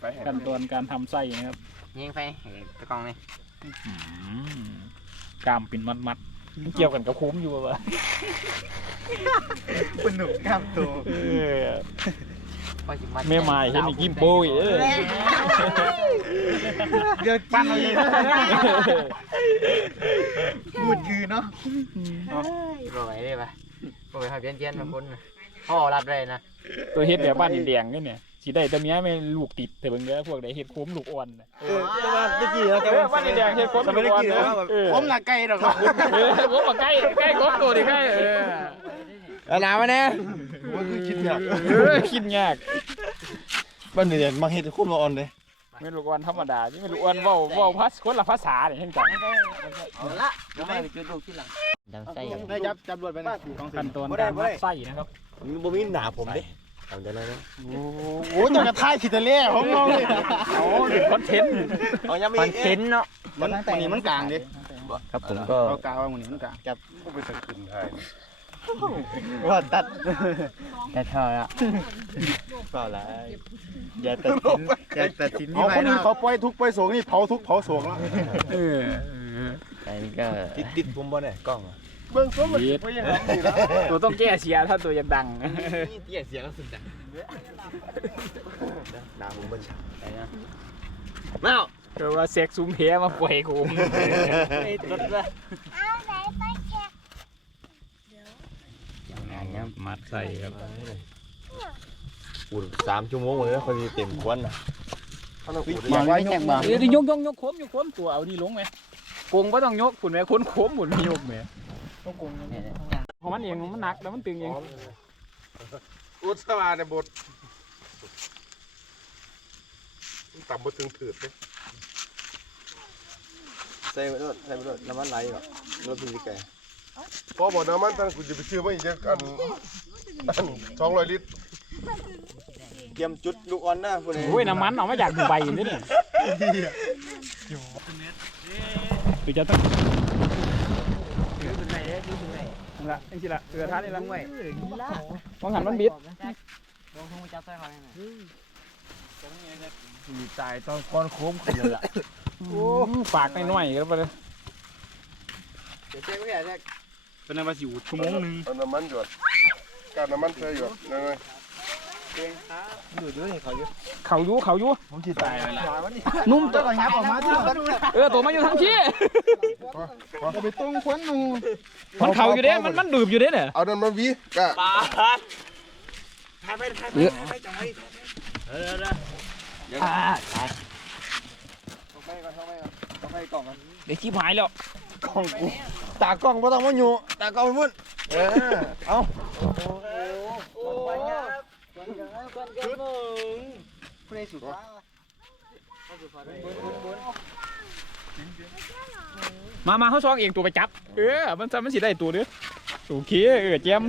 ไฟแห้งขั้นตอนการทำไส้นะครับยิงไปตะกองนี่อืมกล้ามเป็นมัดมัดๆมันเกี่ยวกันกับคุ้มอยู่ปะวะเป็นหนุ่มกล้ามโตเออพอสิมาแม่ไม้เห็นอีกกิมโป้ยเออเดือดปั้นเลยพูดคือเนาะรวยได้ปะรวยหอยเบี้ยนเบี้ยนมาคนพ่อรับได้นะตัวเฮ็ดแบบบ้านดินแดงนี่เนี่ย สิได้แต่เมียไม่ลูกติดแต่เบิ่งเด้อพวกได้เฮ็ดโค้มลูกอ่อนน่ะเออแต่ว่าตะกี้เราเออบ้านดินแดงเฮ็ดโค้มลูกอ่อนนะเออผมหลักไก่ดอกครับเออโค้มมาใกล้ใกล้โค้มตัวดิใกล้เออเอาหนามาแน่มันคือคิดอยากเออคิดยากบ้านเนี่ยมาเฮ็ดคุ้มละอ่อนเลยไม่ลูกอ่อนธรรมดาที่ไม่ลูกอ่อนเว้าเว้าภาษาคนละภาษาเนี่ยเห็นจังเอาละเดี๋ยวไปจุดลูกที่หลัง ดังไส้ได้จับจับรวดไปนะขั้นตอนการมัดไส้นะครับมันบ่มีหนาผมเด้ ทำได้แล้วนะโอ้ยจะกระทายขีดตะเล่ผมมองเลยเอาเป็นคอนเทนต์เอายังมีคอนเทนต์เนาะมันมันนี่มันกลางดิครับผมก็เอากลางว่ามันนี่มันกลางจับว่าตัดแต่เธอละเปล่าละอย่าตัดสินอย่าตัดสินเอาคนอื่นเขาปล่อยทุกข์ปล่อยโศกนี่เผาทุกข์เผาโศกแล้วเออแต่นี่ก็ติดติดผมบ่เนี่ยกล้อง เบื้องต้นมันเย็ดไม่ยังไงดีแล้วตัวต้องแก้เสียถ้าตัวยังดังนี่เตี้ยเสียงก็สุดจังหนาผมบ่ชัดไปนะเมาก็ว่าเซ็กซุ้มเพมาปล่อยกูไอ้รถละมัดใส่ครับอุ่นสามชั่วโมงเลยนะคนที่เต็มควันน่ะมาไว้แข่งบ้างเดี๋ยวยกยกยกโค้มยกโค้มตัวเอานี่ลงไหมกงก็ต้องยกฝุ่นไหมค้นโค้มฝุ่นไม่ยกไหม ต้องกงของมันเองมันหนักแล้วมันตึงเองอุตสาห์ในบทต่ำมาถึงถืดเลยใส่ไปโดดใส่ไปโดดน้ำมันไหลหรอรถพี่ไก่พอบอกน้ำมันท่านคุณจะไปซื้อมาอีกอันอันสองร้อยลิตรเตรียมจุดลูกอ่อนนะพวกนี้โอ้ยน้ำมันเอามาจากดูไบนี่เนี่ยหรือจะต้อง นั่นละนี่สิละเรือท้านี่ละมองหันมันบิดลงทุ่งจับใส่หอยหน่อยตายตอนก้อนโค้งขึ้นเลยล่ะโอ้ฝากหน่อยๆก็ไปเลยเดี๋ยวเจ๊ก็แค่แจ๊กเป็นอะไรมาสิวชั่วโมงนึงเอาน้ำมันหยดการน้ำมันใส่หยดนั่นไงดูดูนี่เขาอยู่ เขาอยู่เขาอยู่ผมจีตายเลยนุ่มเจ้าก็ยับออกมาที่มันเออตัวมาอยู่ทั้งที่จะไปต้งควันนูมันเขาอยู่เด้มันมันดื่มอยู่เด้เนี่ยเอาน้ำมันวีกะเดี๋ยวชิบหายแล้วกล้องกูตากล้องบ่ต้องมาอยู่ตากล้องมันพุ่นเออเอา มามาเขาซองเองตัวไปจับ เออ มันจะมันสิได้ตัวเด้อโอเคเออแจม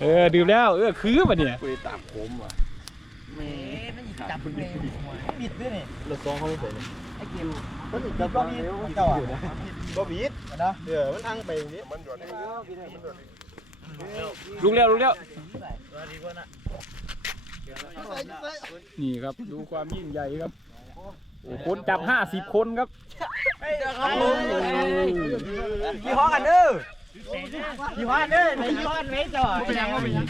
เออ ดื่มแล้ว เออ คือปะเนี่ยคุยตามผมว่ะจับเลยรถซองเขาไม่เคยเลยไอ้เกมจับก็มีเจ้าอะก็บีดนะเดี๋ยวมันทางไปอย่างนี้มันหยดเองลุกแล้วลุกแล้ว นี่ครับดูความยิ่งใหญ่ครับโอ้คนจับห้าสิบคนครับยี่ห้อกันเด้อยี่ห้อเด้อในยี่ห้อไหนจ่อเป็นยังเป็นยัง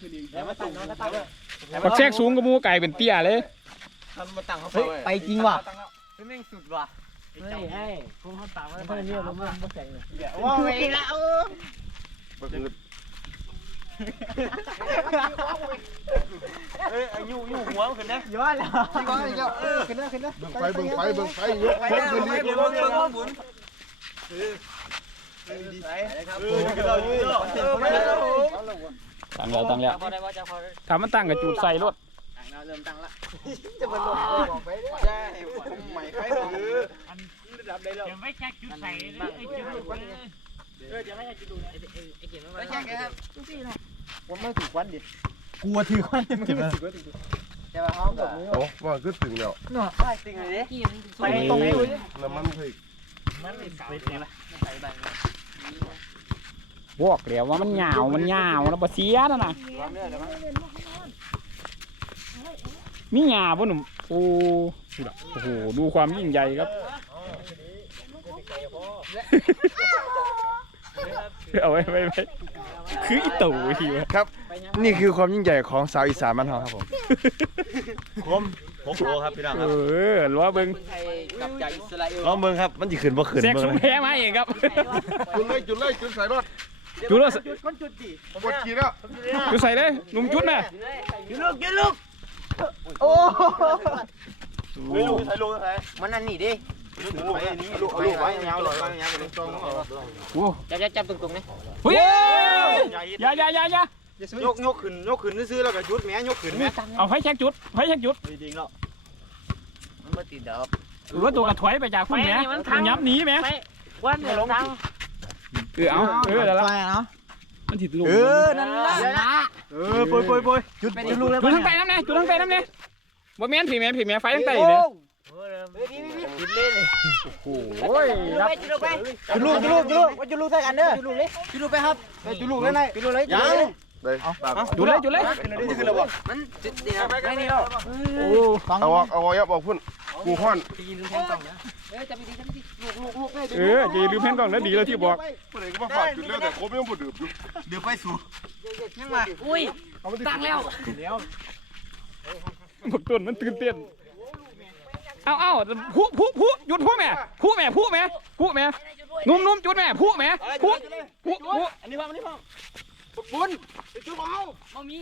คือดีปักแทกสูงกับมูไก่เป็นเตี้ยเลยทำมาตั้งเขาไปจริงว่ะเฮ้ยแม่งสุดว่ะเฮ้ยไอ้ผมเขาตามว่าเนี่ยผมว่าไม่แข่งเลยว่าไปละ มันคือเอ้ยอายุยุหัวมันขึ้นนะย้อนแล้วที่ว่าอีกแล้วเออขึ้นแล้วขึ้นแล้วเบิ่งไฟเบิ่งไฟเบิ่งไฟยกคนขึ้นลิฟต์เบิ่งเบิ่งเบิ่งหมุนเออดีใจครับเออเราอยู่เนาะเออไปแล้วตั้งแล้วตั้งแล้วพอได้ว่าจะพอได้ถ้ามันตั้งกับจูดใส่รถเริ่มตั้งละจะมาลงออกไปได้ผมใหม่ใครเออไม่แข่งจุดใส่เลยไอ้จุด เออจะไม่แข่งจุดดูไอ้ไอ้เกมไม่แข่งครับผมไม่ถือควันดิกลัวถือควันเก็บมาใช่ป่ะเขาแบบนี้โอ้ว่าขึ้นถึงแล้วไปติงเลยดิไปตรงนี้น้ำมันเพิ่งมันไปติงละไปบ้านบอกเดี๋ยวว่ามันหยาวมันหยาวแล้วบ่เสียนะนะความเนื้อเดี๋ยวมั้งมีหญ้าบ่หนุ่มโอ้ดูล่ะโอ้โหดูความยิ่งใหญ่ครับ เอาไว้ไว้ไว้คืออีตู่ทีวะครับ นี่คือความยิ่งใหญ่ของสาวอีสานบ้านเราครับผมผมผมโอครับพี่น้องเอครับอรัวเบิงกลับจากอิสราเอลลองเบิ่งครับ มันสิขึ้นบ่ขึ้นแซกเบิ่ซุ้งมนะแพ้มาเองครับจุดเลยจุดเลยจุดใส่รถจุดแล้วกดขี่แล้วจุดใส่เลยหนุ่มจุดแม่โอ้ไม่รู้ใส่ลูกใส่มันนั่นนี่ดิ ลูกไว้นี่ลูกลูกไว้ยาวเลยไว้ยาวเลยตรงโอ้จับจับจับตรงๆนะเฮ้ยอย่าอย่าอย่าอย่ายกยกขึ้นยกขึ้นซื้อแล้วก็ยุดแม่ยกขึ้นแม่เอาไฟแช็กจุดไฟแช็กจุดจริงๆแล้วมันมาติดดอกหรือว่าตัวกระถอยไปจากคุณแม่ยับหนีแม่วันเดียวตังเออเอาเออแล้วมันถิดลูกเออนั่นล่ะเออปยปยปยจุดจุดลูกแล้วจุดทั้งไตน้ำเนี่ยจุดทั้งไตน้ำเนี่ยบ่แม่นผีแม่ผีแม่ไฟทั้งไตเนี่ย จุดเล่นเลยโอ้ยครับจุดลูกไปจุดลูกจุดลูกจุดลูกจุดลูกใส่กันเด้อจุดลูกเลยจุดลูกไปครับจุดลูกเลยนายจุดลูกเลยยังได้ตามจุดเลยจุดเลยนี่ขึ้นแล้วบ่มันจุดเดียวไม่นี่หรอกโอ้เอาออกเอาออกยับออกพุ่นกูห้อนเออจับไปดีจับไปดีลูกลูกลูกเออจะลืมแผ่นกล่องแล้วดีแล้วที่บอกผู้ใดก็มาฝากจุดแล้วแต่ผมยังบ่ดื่มอยู่เดี๋ยวไปสู่ยังมาอุ้ยตั้งแล้วบอกต้นมันตื่นเต้น เอาเอาผู้ผู้ผู้หยุดผู้แม่ผู้แม่ผู้แม่ผู้แม่นุ่มนุ่มจุดแม่ผู้แม่ผู้ผู้ผู้อันนี้พ่ออันนี้พ่อบุญจุดของเอาบ่มี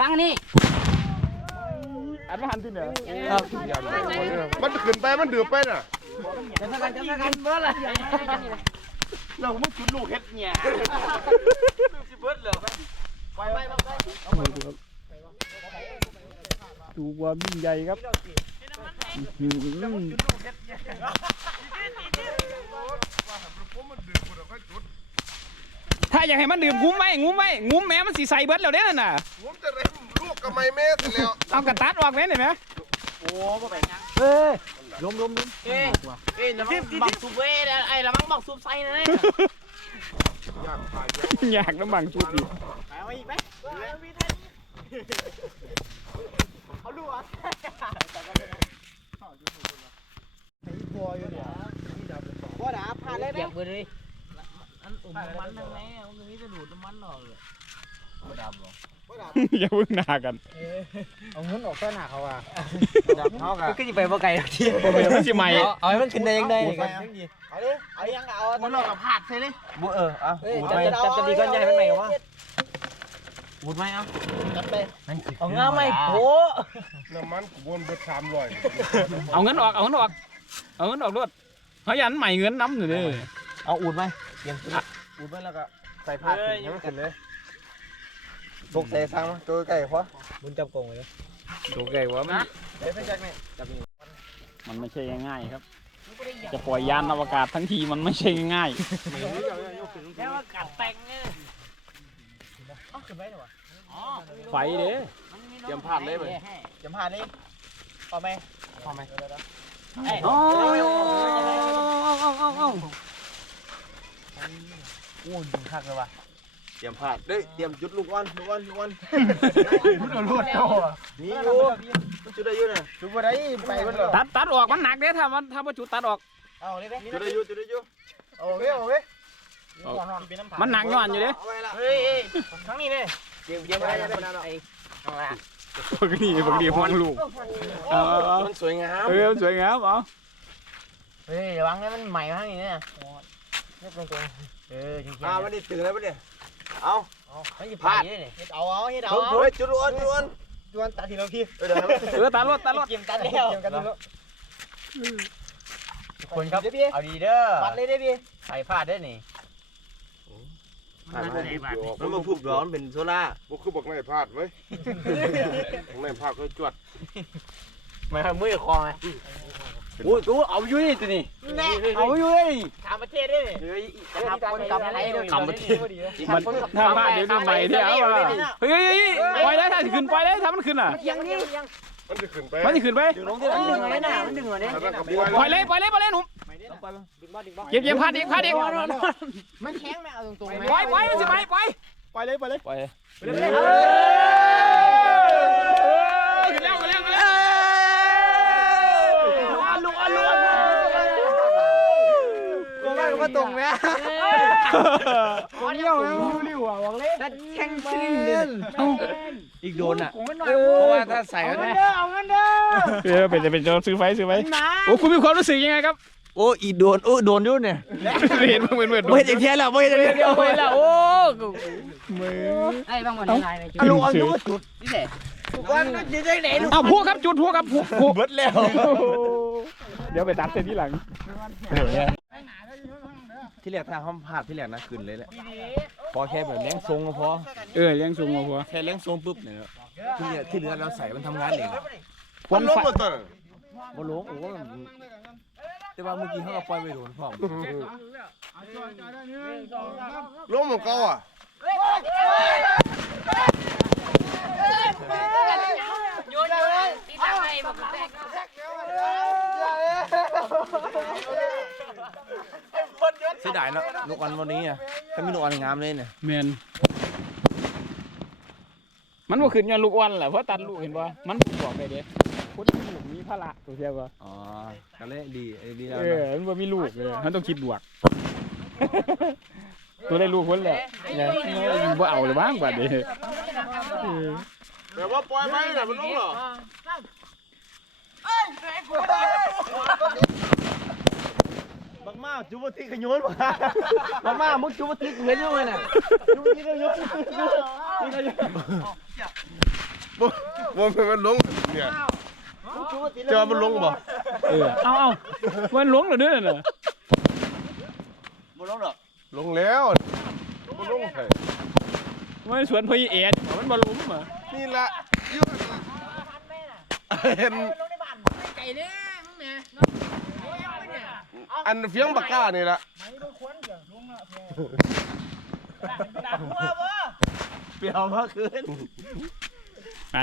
ตั้งนี่ อันมาหันที่เนี่ย มัน ขึ้นไปมันดื่มไปน่ะจับกันจับกันเมื่อไรเรามึงจุดลูกเฮ็ดเนี่ยดูความยิ่งใหญ่ครับอื้อหือถ้าอยากให้มันดื่มงุ้มไว้งุ้มไว้งุ้มแม่มันสีใสเบิดแล้วเด้นั่นน่ะผมจะเล่นลูกกับไม้แม่เสร็จแล้วเอากระตัดออกแม่เห็นไหม เอ้ยเอ้ยน้ำมันบักซุปเว้ยไอ้ละมังบักซุปใส่นะอยากน้ำบังชุดดิว่าด่าผ่านเลยเก็บไปเลยอันอุ่มน้ำมันนั่นแหละมันมีจะดูดน้ำมันออกเลยอ ย่าเพิ่งหนากันเอาเงินออกเส้นหน้าเขาอะเขาก็ก็จะไปบ่ไกลทีมันสิใหม่เอาให้มันขึ้นได้ยังได้เอาดิเอายังเอามันออกกับผาดใช่เลยบุเออเอาจับจับจับดีก้อนใหญ่มันใหม่วะบุดไหมเอาจับไปเอาเงาไม่โผน้ำมันกูวนเบิดสามร้อยเอาเงินออก เอาเงินออก เอาเงินออกรวดเขายันใหม่เงินน้ำอยู่เลยเอาอูดไหมอูดไปแล้วก็ใส่ผาดให้มันขึ้นเลย พกใส่ซังตัวไก่พอบุญจับกงเลยดูไงว่ามันเดี๋ยวไปจักนี่มันไม่ใช่ง่ายๆครับ จะปล่อยยานอวกาศทั้งทีมันไม่ใช่ง่ายแค่ว่ากัดแต่งเนี่ยไฟเด้เตรียมผ่านเลยจำผาดนี่พอไหมพอไหมโอ้ยโอ้ยดึงคักเลยว่ะ เตรียมผาดเด้ยเตรียมจุดลูกอ้อนลูกอ้อนลูกอ้อนลูกโตนี่อยู่มันจุดได้อยู่น่ะจุดบ่ได้ไปเบิดแล้วตัดตัดออกมันหนักเด้ถ้ามันถ้าว่าจุดตัดออกเอาเลยจุดได้อยู่จุดได้อยู่เอาเว้ยเอาเว้ยมันหนักย้อนอยู่เด้เอาไว้ละเฮ้ยครั้งนี้เนี่ยเตรียมเตรียมไว้ไอ้ข้างล่างพวกนี้พวกนี้ห้องลูกเอาเอาเอามันสวยงามเออสวยงามเอาเฮ้ยระวังให้มันใหม่ข้างนี้เนี่ยเรียบตรงๆเออจริงๆอ่ามันนี่ตื่นแล้วปะเนี่ย เอาไม่ใช่ผ่านนี่เนี่ยเฮ็ดเอาเอาเฮ็ดเอาเฮ้ยจุดอ้วนจุดอ้วนจุดอ้วนตัดทีละทีเออเดี๋ยวเออตัดรถตัดรถเกมตันแล้วเกี่ยวกันทีละคนครับเอาดีเด้อปัดเลยได้พี่ใส่พลาดได้นี่มันมาผูกร้อนเป็นโซล่าบุคือบอกนายพลาดไว้นายพลาดก็จวดมามือคอไง โอ้กูเอาอยู่นี่ตัวนี้เอาอยู่นี่ถามประเทศได้เลยถามคนกลับไทยด้วยทำประเทศมันถ้าพลาดเดี๋ยวดูใหม่ที่เอาว่าเฮ้ยเฮ้ยเฮ้ยปล่อยได้ถ้าสิขึ้นปล่อยได้ถ้ามันขึ้นอะยังนี่ยังมันจะขึ้นไปมันจะขึ้นไปลงที่มันดึงอะไรน่ะมันดึงอะไรแล้วก็ปล่อยเลยปล่อยเลยปล่อยเลยหนุ่มเก็บเก็บพลาดอีกพลาดอีกมันแข็งไหมเอาตรงๆไหมปล่อยปล่อยมันสิไปปล่อยไปเลยไปเลยปล่อยขึ้นแล้วขึ้นแล้วขึ้นแล้ว ลูกอันลูกอัน กูว่าตรงไหมคนเดียวนะริ้วอะวังเล่นแข็งจริงเลยอีกโดนอะเพราะว่าถ้าใส่เอาเงินเนี่ยเด้อเอาเงินเด้อเออเป็นจะเป็นจะซื้อไฟซื้อไฟโอ้คุณมีความรู้สึกยังไงครับโอ้อีโดนโอ้โดนอยู่เนี่ยเห็นมึงเหมือนเหมือนไม่เห็นอีกเทียแล้วไม่เห็นอีกเทียไปแล้วโอ้มือไอ้บางวันอะไรในจุดลูกอันนู้นนี่แหละวันนั้นได้ไหนลูกเอาพวกครับจุดพวกครับพวกพวกเบิดแล้ว เดี๋ยวไปตัดเส้นที่หลัง ที่แรกถ้าเขาพลาดที่แรกนะขึ้นเลยแหละพอแค่แบบเลี้ยงทรงก็พอเออเลี้ยงสูงมาพวกแค่เลี้ยงทรงปุ๊บเนี่ยที่เหลือที่เหลือเราใส่มันทำงานเองมันลงมาตัวบ่ลงโอ้แต่ว่าเมื่อกี้เขาก็ปล่อยไปโดนพร้อมลงมันเก่าอะโยนเลยตีตาไงบอกแตก เสียดายเนาะลูกอันวันนี้อะถ้ามีลูกอันงามเลยเนี่ยแมนมันบ่ขึ้นย้อนลูกอ้วนแหละเพราะตัดลูกเห็นป่ะมันบ่บอกไปเด้คนมีลูกมีภาระตัวเทียบป่ะอ๋อก็เลยดีไอ้ดีแล้วเออมันบ่มีลูกเลยมันต้องคิดบวก ตัวได้ลูกคนแหละเนี่ยบ่เอาเลยบ้างบัดนี้เออแต่ว่าปล่อยไปน่ะมันลงหรอ บักมาจุบติขยนมาบักมามึงจุบติเห็นยังไงน่ะจุบติก็ยกบ่บ่แม่นมันลงเนี่ยเจอมันลงบ่เออเอาเอามันหลงเหรอเด้อน่ะบ่ลงหรอกลงแล้วมันลงไผมันสวนพอเอ็ดมันบ่ล้มอะนี่ละอยู่เห็นไก่เด้อมึงแม่ อันเฟียงบักก้านี่ละเปรียวมาคืนไป